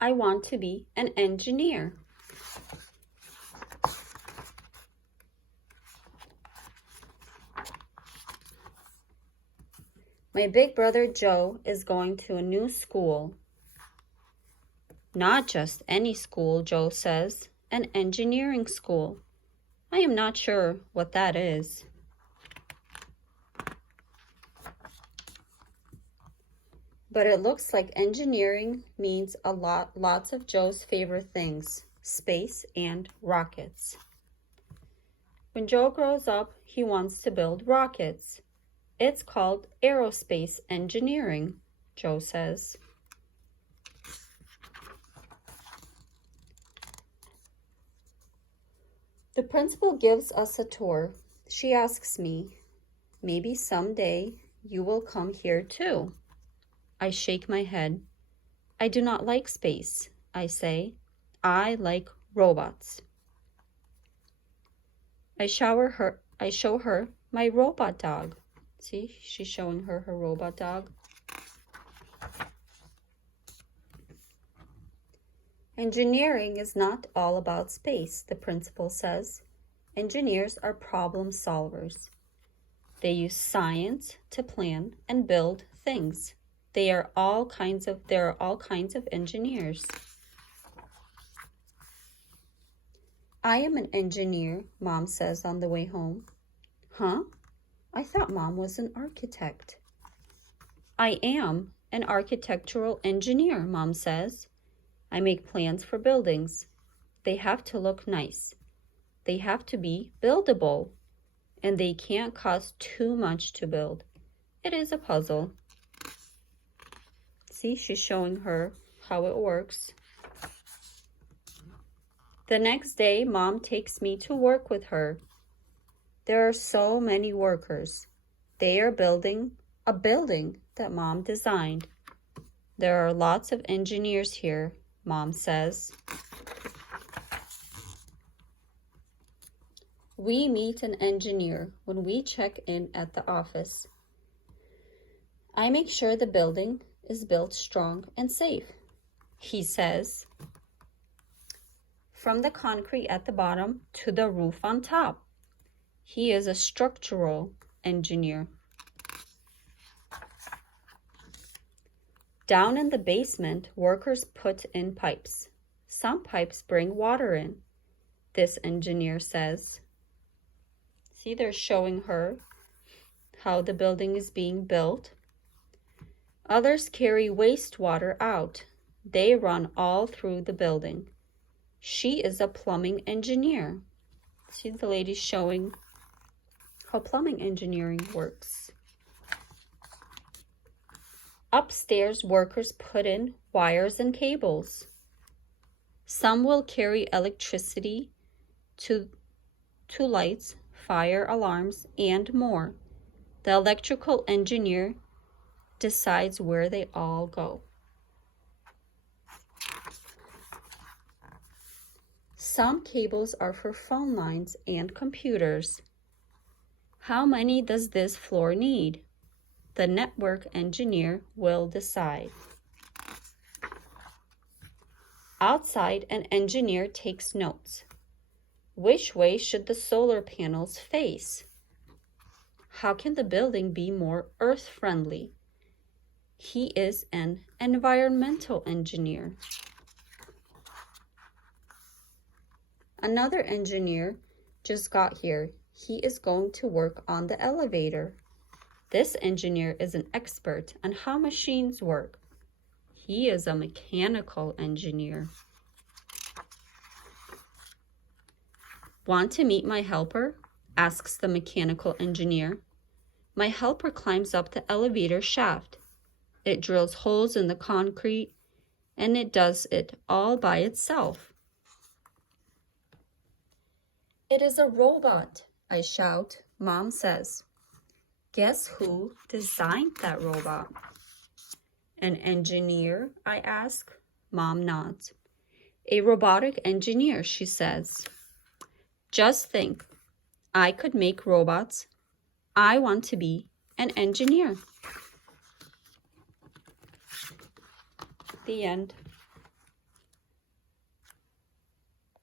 I want to be an engineer. My big brother Joe is going to a new school. Not just any school, Joe says, an engineering school. I am not sure what that is. But it looks like engineering means lots of Joe's favorite things, space and rockets. When Joe grows up, he wants to build rockets. It's called aerospace engineering, Joe says. The principal gives us a tour. She asks me, maybe someday you will come here too. I shake my head. I do not like space, I say. I like robots. I show her my robot dog. See, she's showing her robot dog. Engineering is not all about space, the principal says. Engineers are problem solvers. They use science to plan and build things. There are all kinds of engineers. I am an engineer, Mom says on the way home. Huh? I thought Mom was an architect. I am an architectural engineer, Mom says. I make plans for buildings. They have to look nice. They have to be buildable. And they can't cost too much to build. It is a puzzle. See, she's showing her how it works. The next day, Mom takes me to work with her. There are so many workers. They are building a building that Mom designed. There are lots of engineers here, Mom says. We meet an engineer when we check in at the office. I make sure the building is built strong and safe, he says. From the concrete at the bottom to the roof on top. He is a structural engineer. Down in the basement, workers put in pipes. Some pipes bring water in, this engineer says. See, they're showing her how the building is being built. Others carry wastewater out. They run all through the building. She is a plumbing engineer. See, the lady showing how plumbing engineering works. Upstairs, workers put in wires and cables. Some will carry electricity to lights, fire alarms, and more. The electrical engineer decides where they all go. Some cables are for phone lines and computers. How many does this floor need? The network engineer will decide. Outside, an engineer takes notes. Which way should the solar panels face? How can the building be more earth-friendly? He is an environmental engineer. Another engineer just got here. He is going to work on the elevator. This engineer is an expert on how machines work. He is a mechanical engineer. Want to meet my helper? Asks the mechanical engineer. My helper climbs up the elevator shaft. It drills holes in the concrete, and it does it all by itself. It is a robot, I shout. Mom says. Guess who designed that robot? An engineer, I ask. Mom nods. A robotic engineer, she says. Just think, I could make robots. I want to be an engineer. The end.